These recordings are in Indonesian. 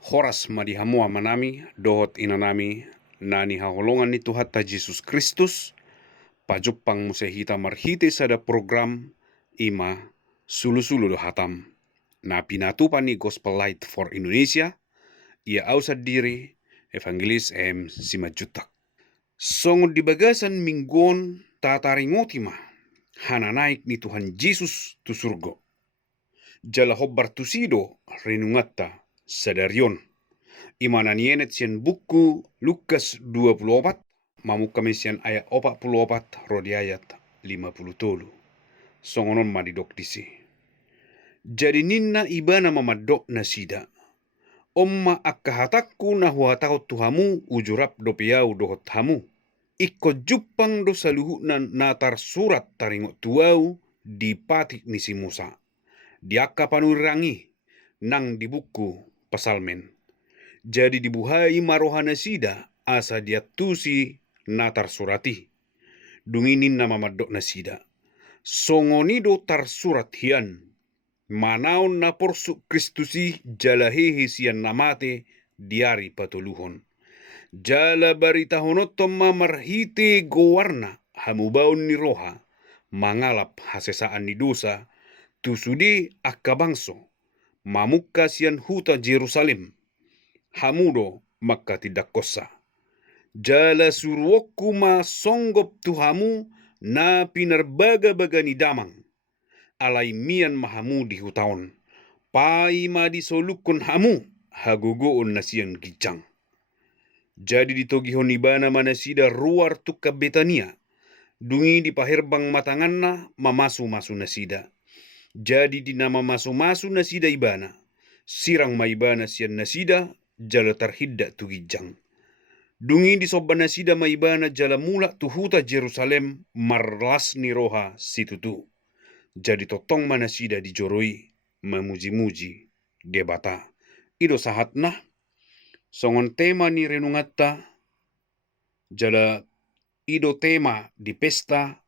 Horas madihamua manami dohot inanami nani haholongan ni Tuhan ta Yesus Kristus pajupang musehita marhite sada program ima sulu-sulu do hatam na pinatupan ni Gospel Light for Indonesia ia ausad diri Evangelis Simajutak. Song di bagasan minggon tataringotima hana naik ni Tuhan Yesus tu surga. Jala hobbar tusido renungatta sadarion. Imana nienet sian buku Lukas 24 mamuka mesian ayat 44 rodi ayat 50. Songonon madidok disi. Jadi ninna ibana mamadok nasida. Omma akkahatakku na huatakot tuhamu ujurap dopiau dohot hamu. Iko jupang do saluhu natar surat taringot tuau di patik nisi Musa. Diakka panurangi nang di buku pasalmen. Jadi dibuhai marohana sida asa dia tusi natar surati. Dunginin nama madok nasida. Songonido tar surat hian. Manaon na porsu Kristusi jalahehe sian namate diari patuluhon. Jala barita honotom mamarhite gowarna hamubaon ni roha. Mangalap hasesaan ni dosa. Tusudi akabangso. Mamuka sian huta Jerusalem. Hamudo maka tidak kosa. Jala suruokku ma songgop tuhamu na pinarbaga-baga ni damang. Alai mian mahamu di hutaon. Pai ma disolukun hamu hagugoon na siang gijang. Jadi ditogihon ibana manasida ruar tuka Betania. Dungi di paherbang matanganna mamasu-masu nasida. Jadi dinama masu-masu nasida ibana. Sirang maibana sian nasida jala tarhidda tu gijang. Dungi di soban nasida maibana jala mula tuhuta Jerusalem marlas ni roha situtu. Jadi totong manasida dijoroi memuji-muji debata. Ido sahatna songon tema ni renungatta jala ido tema di pesta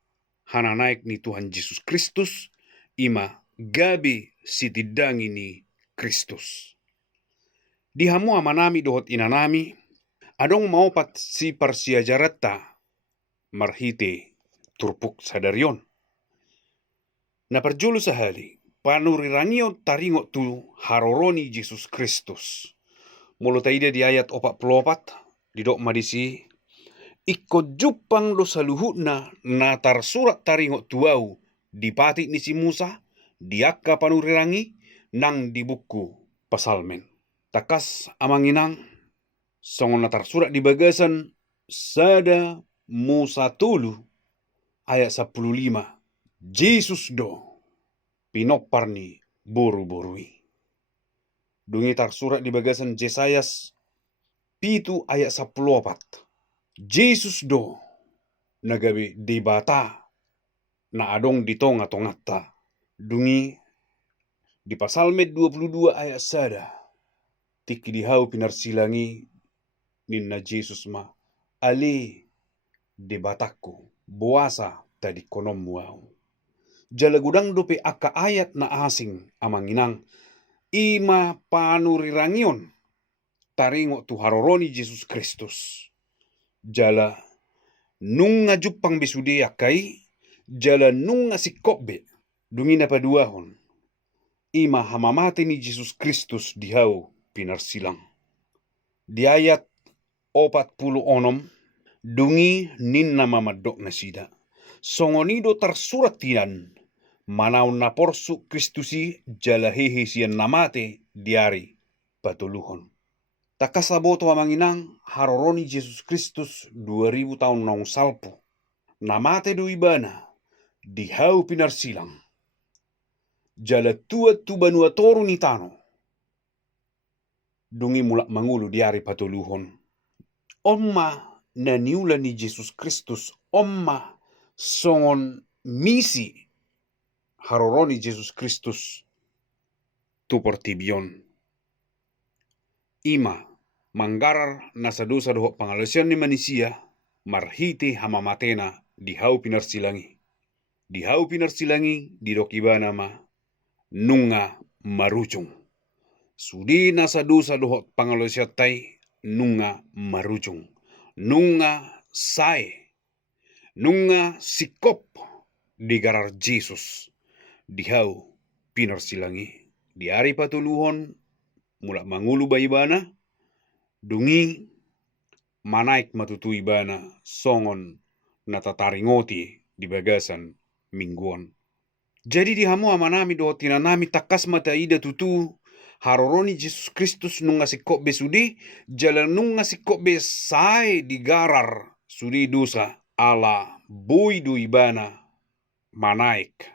hana naik ni Tuhan Yesus Kristus ima gabi sitidangi ni Kristus. Di hamu amanami dohot inanami adong maupat si parsiajaratta marhite turpuk sadarion. Na perjulu sahali panurirangio taringo tu haroroni Yesus Kristus. Mulu taide di ayat 44 didok madisi ikut jupang lo saluhutna natar surat taringo tuau di pati ni si Musa diakka panurirangi nang di buku pasalmen. Takas amanginang songon natar surat di bagasan sada Musa tulu ayat 15. Yesus do pinoparni boru-borui. Dungi tar surat di bagasan Jesayas pitu ayat 14. Yesus do nagabi debata na adong di tonga-tongatta. Dungi di pasalmet 22 ayat sada. Tiki dihau pinarsilangi ninna Yesus ma ali debatakku buasa tadi konom wau. Jala gudang dope aka ayat na asing amanginang ima panurirangion taringo tu haroroni Yesus Kristus. Jala nunga jupang besude akai jala nunga sikopbe dungina paduahon. Ima hamamate ni Yesus Kristus dihau pinarsilang. Di ayat 46 dungi ninna mamadok nasida. Songonido tarsurat tian manaon na porsu Kristusi jalahehe sian namate diari patuluhon. Takasaboto amanginang haroroni Yesus Kristus 2000 tahun naung salpu. Namate do ibana dihau pinarsilang. Jala tua tu banua toru ni tano. Dungi mulak mangulu diari patuluhon. Omma naniula ni Yesus Kristus omma songon misi haroroni Yesus Kristus tu portibion. Ima manggarar nasa dosa dohok pangalasian ni manusia marhite hamamatena dihau pinarsilangi. Dihau pinarsilangi didok ibana ma nunga marucung. Sudi nasa dosa dohot pangalosyatay nunga marujung. Nunga sae. Nunga sikop digarar Jesus. Dihau pinarsilangi. Diari patuluhon mula mangulu baibana. Dungi manaik matutui bana songon natataringoti di bagasan mingguan. Jadi di hamu amanami do tinanami takas mata ida tutu haroroni Jesus Kristus nunga sikok be sudi jalan nunga sikok be sae digarar sudi dosa ala boy do ibana manaik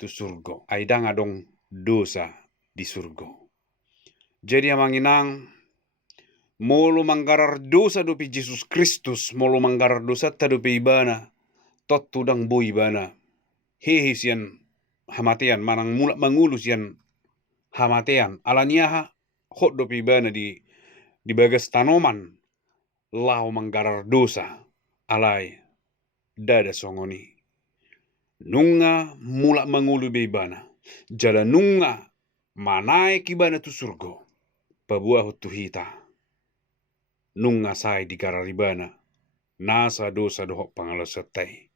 tu surgo. Aidang adong dosa di surgo. Jadi amanginang molo manggarar dosa dopi Jesus Kristus, molo manggarar dosa ta dopi ibana, tot tudang boy ibana. Hehe sian hamatean, manang mulak mangulu sian hamatean. Alaniaha hot dopi ibana di bagas tanoman, lau manggarar dosa, alai dada songoni. Nunga mulak mangulu be ibana, jala nunga manaik ibana tu surgo, pabuah tu hita. Nunga sai di gararibana, nasa dosa dohok pangalasatai.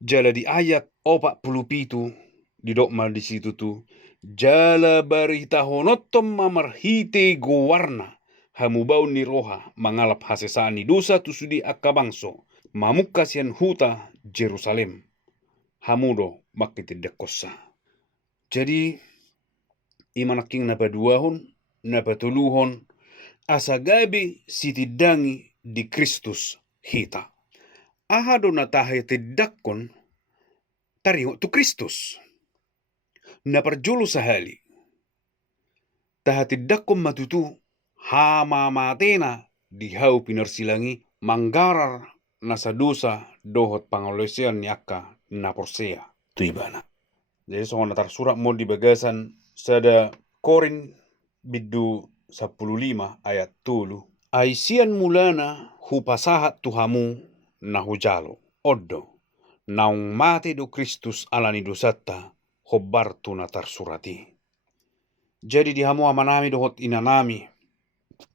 Jala di ayat 47 di dokmal di situ tu, jala barita honottom mamarhite gowarna, hamubau ni roha mangalap hasesani dosa tu sudi akabangso, mamukasian huta Jerusalem, hamudo makitidekosa. Jadi imanaking napaduahon, napatuluhon, asagabi sitidangi di Kristus hita. Ahado na tahe tidakon taringo tu Kristus. Naparjulu sahali. Taha tidakon matutu hama matena dihau pinarsilangi manggarar nasa dosa dohot pangolesian nyaka naporsea tu ibana. Jadi soal natar surat mo di bagasan sada Korin bidu 15 ayat 7. Aisian mulana hupasahat tuhamu na hujalo. Oddo. Naung mate do Kristus alani dosata hobbartu na tarsurati. Jadi dihamu amanami dohot inanami.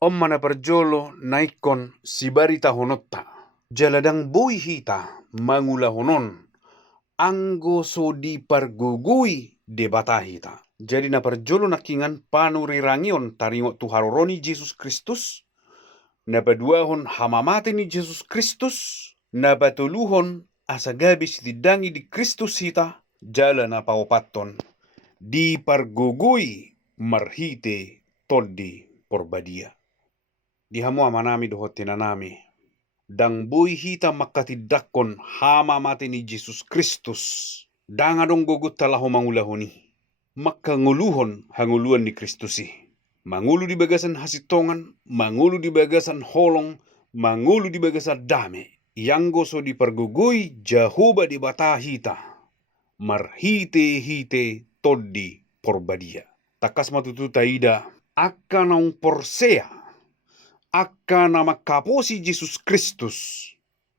Omma na perjolo naikon sibarita honotta. Jaladang boy hita mangula honon. Anggo so di pargugui debata hita. Jadi na perjolo nakingan panurirangion taringo tu haroroni Jesus Kristus. Napaduahon hamamate ni Jesus Kristus. Napatuluhon asagabi sitidangi di Kristus hita. Jala na paupaton. Di pargugui marhite toldi porbadia. Di hamu amanami dohot tinanami. Dang boy hita makatidakon hamamate ni Jesus Kristus. Dang adong gugut talaho mangulahoni. Makanguluhon hanguluan ni Kristusi. Mangulu di bagasan hasitongan, mangulu di bagasan holong, mangulu di bagasan dame. Yang goso di pergugui Jehovah di batahita. Marhite toddi porbadia. Takas matutu taida akanang porsea. Akana makaposi Jesus Kristus.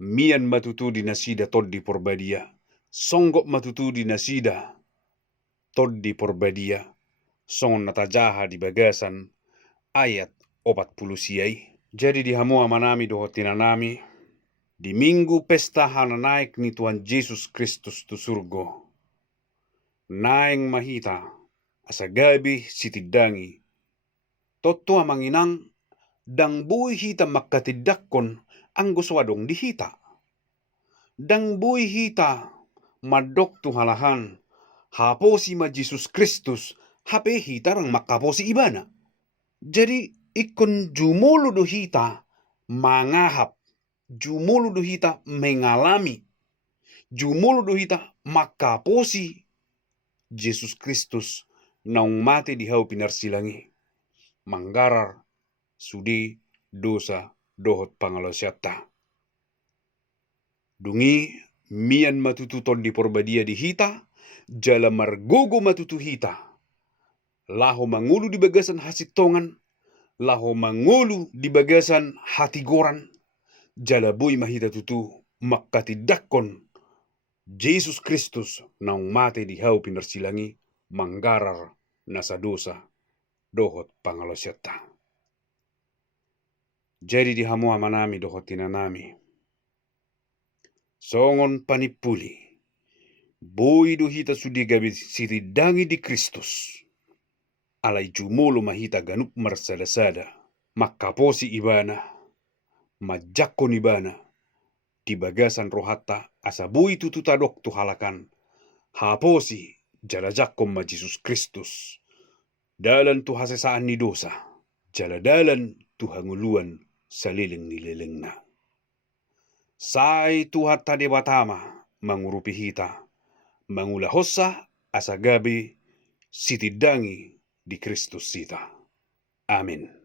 Mian matutu di nasida toddi porbadia. Songgok matutu di nasida toddi porbadia. Songon natajaha di bagasan ayat 40 siai. Jadi di hamu amanami dohot tinanami. Di minggu pesta hananaik ni Tuhan Yesus Kristus tu surgo. Naeng mahita asagabi sitidangi. Toto amanginang dang buhi hita makatidakon ang guswadong dihita. Dang buhi hita madok tu halahan. Haposi ma Jesus Kristus, hape hita rang makaposi ibana. Jadi ikon jumolo do hita mangahap, jumolo do hita mengalami, jumolo do hita makaposi Jesus Kristus naung mate di hau pinarsilangi. Manggarar sudi dosa dohot pangalosyata. Dungi mian matututon di porbadia di hita, jala margogo matutu hita. Laho mangulu di bagasan hasitongan, laho mangulu di bagasan hatigoran, jala boy mahita tutu makatidakon Jesus Kristus naung mate di hau pinarsilangi manggarar nasa dosa dohot pangalosyata. Jadi di hamua manami dohot tinanami. Songon panipuli. Boido hita sudi gabi siridangi di Kristus. Alai jumolo mahita ganup marsada-sada. Makaposi ibana. Majakon ibana. Di bagasan rohata asabui tututadok tuhalakan. Haposi jalajakon ma Jesus Kristus. Dalan tu hasesaan ni dosa. Jaladalan tu hanguluan saliling nililingna. Sai Tuhan tadi batama mengurupi hita. Mangulahosa asagabi sitidangi di Kristus sita. Amin.